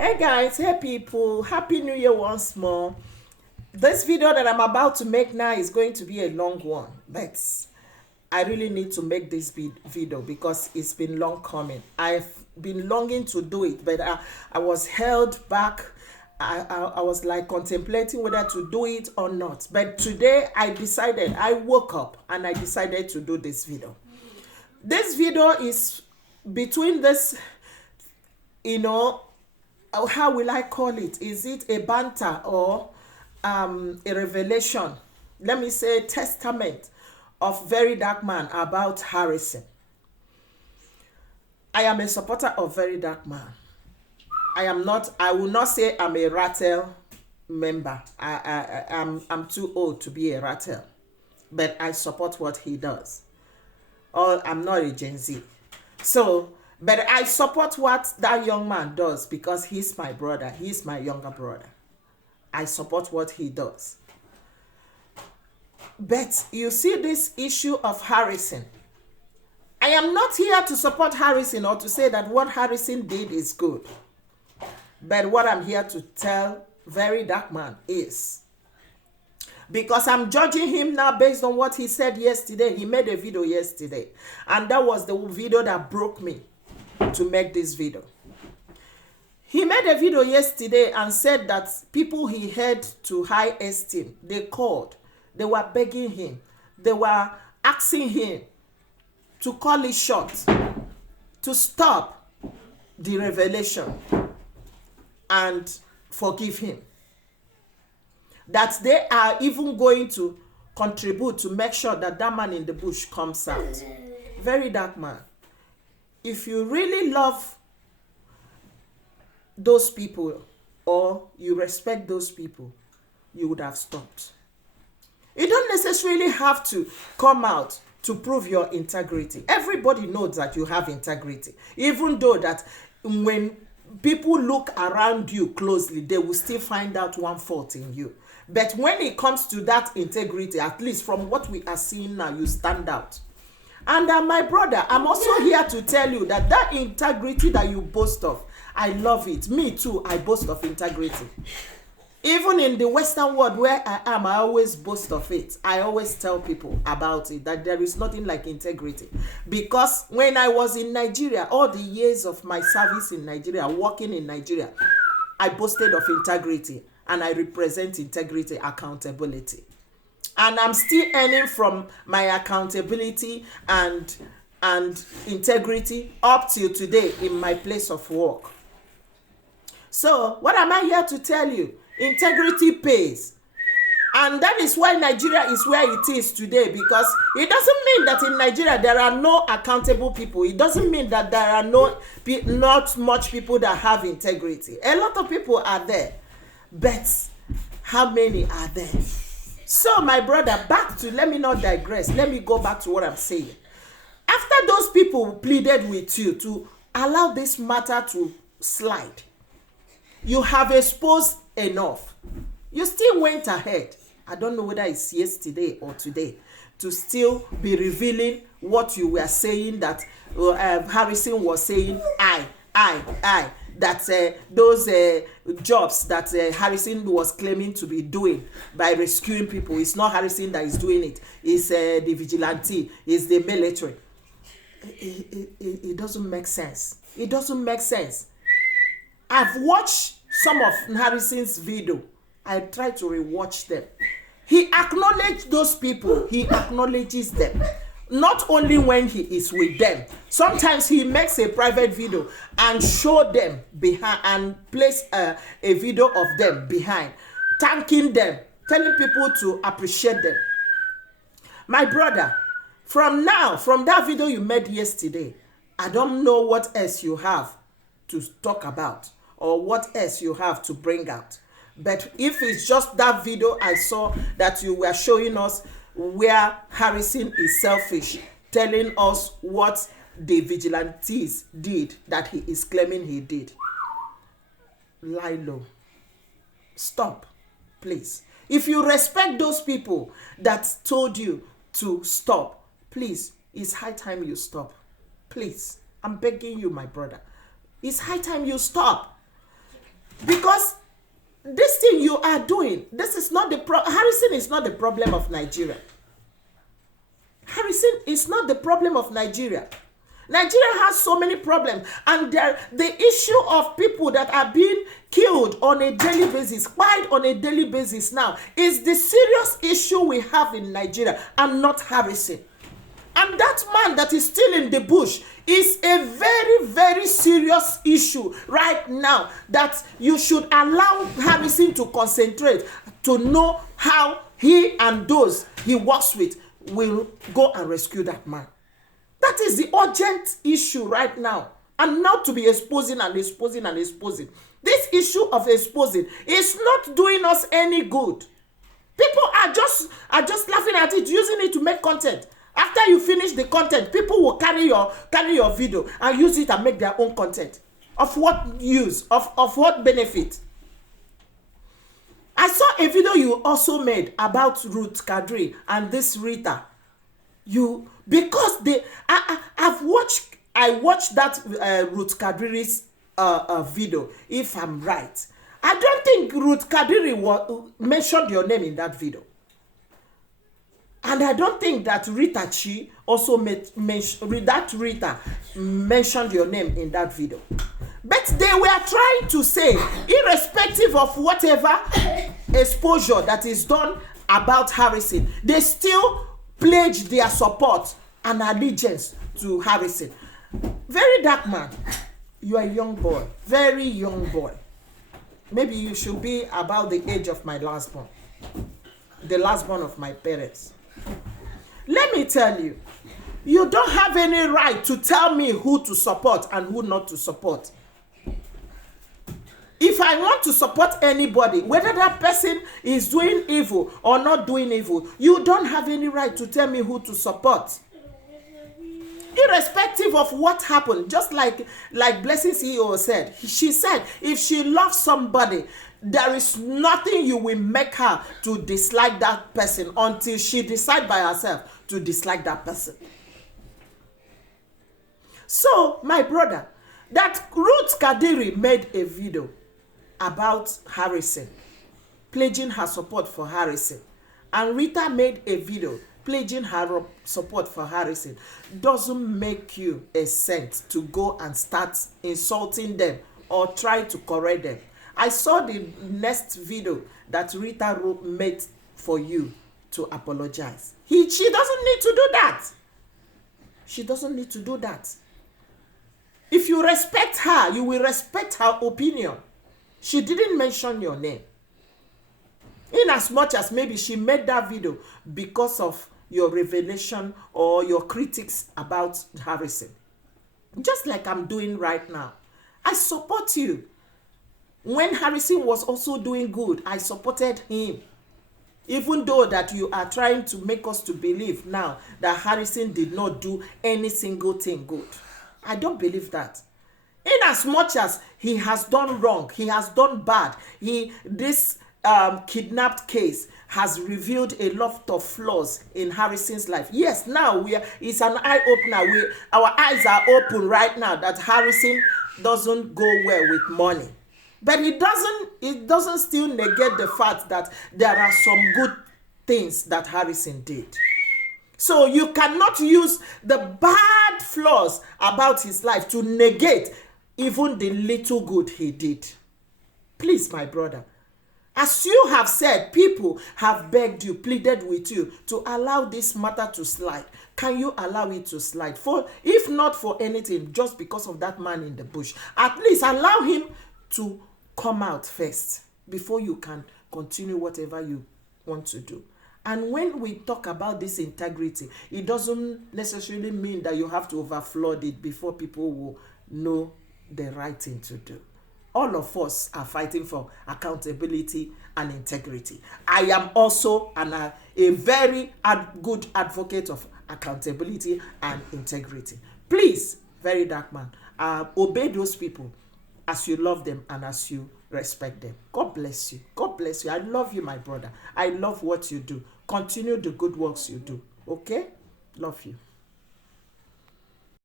Hey guys, hey people, happy new year once more. This video that I'm about to make now is going to be a long one, but I really need to make this video because it's been long coming. I've been longing to do it, but I was held back. I was like contemplating whether to do it or not. But today I woke up and I decided to do this video. This video is between this, how will I call it? Is it a banter or a revelation? Let me say testament of Very Dark Man about Harrison. I am a supporter of Very Dark Man. I will not say I'm a Rattle member. I'm too old to be a Rattle. But I support what he does. Or I'm not a Gen Z. But I support what that young man does because he's my brother. He's my younger brother. I support what he does. But you see this issue of Harrison. I am not here to support Harrison or to say that what Harrison did is good. But what I'm here to tell Very Dark Man is, because I'm judging him now based on what he said yesterday. He made a video yesterday. And that was the video that broke me to make this video. He made a video yesterday and said that people he had to high esteem, they called. They were begging him. They were asking him to call it short, to stop the revelation and forgive him. That they are even going to contribute to make sure that that man in the bush comes out. Very Dark Man. If you really love those people or you respect those people, you would have stopped. You don't necessarily have to come out to prove your integrity. Everybody knows that you have integrity. Even though that when people look around you closely, they will still find out one fault in you. But when it comes to that integrity, at least from what we are seeing now, you stand out. And my brother, I'm also here to tell you that that integrity that you boast of, I love it. Me too, I boast of integrity. Even in the Western world where I am, I always boast of it. I always tell people about it, that there is nothing like integrity. Because when I was in Nigeria, all the years of my service in Nigeria, working in Nigeria, I boasted of integrity. And I represent integrity, accountability. And I'm still earning from my accountability and integrity up till today in my place of work. So what am I here to tell you? Integrity pays. And that is why Nigeria is where it is today, because it doesn't mean that in Nigeria there are no accountable people. It doesn't mean that there are not much people that have integrity. A lot of people are there. But how many are there? So my brother, let me not digress. Let me go back to what I'm saying. After those people pleaded with you to allow this matter to slide, you have exposed enough. You still went ahead. I don't know whether it's yesterday or today, to still be revealing what you were saying, that Harrison was saying, that those jobs that Harrison was claiming to be doing by rescuing people, it's not Harrison that is doing it. It's the vigilante, it's the military. It doesn't make sense. It doesn't make sense. I've watched some of Harrison's video. I try to rewatch them. He acknowledged those people. He acknowledges them. Not only when he is with them. Sometimes he makes a private video and show them behind and place a video of them behind, thanking them, telling people to appreciate them. My brother, from that video you made yesterday, I don't know what else you have to talk about or what else you have to bring out. But if it's just that video I saw that you were showing us, where Harrison is selfish, telling us what the vigilantes did that he is claiming he did. Lie low. Stop, please. If you respect those people that told you to stop, please, it's high time you stop. Please, I'm begging you, my brother. It's high time you stop. Because this thing you are doing, this is not the Harrison is not the problem of Nigeria. Harrison is not the problem of Nigeria. Nigeria has so many problems, and the issue of people that are being killed on a daily basis, quite on a daily basis now, is the serious issue we have in Nigeria, and not Harrison. And that man that is still in the bush is a very, very serious issue right now, that you should allow Harrison to concentrate, to know how he and those he works with will go and rescue that man. That is the urgent issue right now, and not to be exposing and exposing and exposing. This issue of exposing is not doing us any good. People are just laughing at it, using it to make content. After you finish the content, people will carry your video and use it and make their own content. Of what use? Of what benefit? I saw a video you also made about Ruth Kadri and this Rita. Because I watched that Ruth Kadri's video, if I'm right. I don't think Ruth Kadri mentioned your name in that video. And I don't think that Rita Chi also Rita mentioned your name in that video. But they were trying to say, irrespective of whatever exposure that is done about Harrison, they still pledge their support and allegiance to Harrison. Very dark man. You are a young boy. Very young boy. Maybe you should be about the age of my last born. The last born of my parents. Let me tell you, you don't have any right to tell me who to support and who not to support. If I want to support anybody, whether that person is doing evil or not doing evil, you don't have any right to tell me who to support. Irrespective of what happened, just like Blessing CEO said, she said, if she loves somebody, there is nothing you will make her to dislike that person until she decides by herself to dislike that person. So, my brother, that Ruth Kadiri made a video about Harrison, pledging her support for Harrison, and Rita made a video pledging her support for Harrison, doesn't make you a cent to go and start insulting them or try to correct them. I saw the next video that Rita made for you to apologize. She doesn't need to do that. She doesn't need to do that. If you respect her, you will respect her opinion. She didn't mention your name. In as much as maybe she made that video because of your revelation or your critics about Harrison. Just like I'm doing right now. I support you. When Harrison was also doing good, I supported him. Even though that you are trying to make us to believe now that Harrison did not do any single thing good. I don't believe that. In as much as he has done wrong, he has done bad, this kidnapped case has revealed a lot of flaws in Harrison's life. Yes, now it's an eye-opener. Our eyes are open right now that Harrison doesn't go well with money. But it doesn't still negate the fact that there are some good things that Harrison did. So you cannot use the bad flaws about his life to negate even the little good he did. Please, my brother, as you have said, people have begged you, pleaded with you to allow this matter to slide. Can you allow it to slide? If not for anything, just because of that man in the bush, at least allow him to come out first before you can continue whatever you want to do. And when we talk about this integrity, it doesn't necessarily mean that you have to overflood it before people will know the right thing to do. All of us are fighting for accountability and integrity. I am also a very good advocate of accountability and integrity. Please, very dark man, obey those people as you love them and as you respect them. God bless you. God bless you. I love you, my brother. I love what you do. Continue the good works you do. Okay? Love you.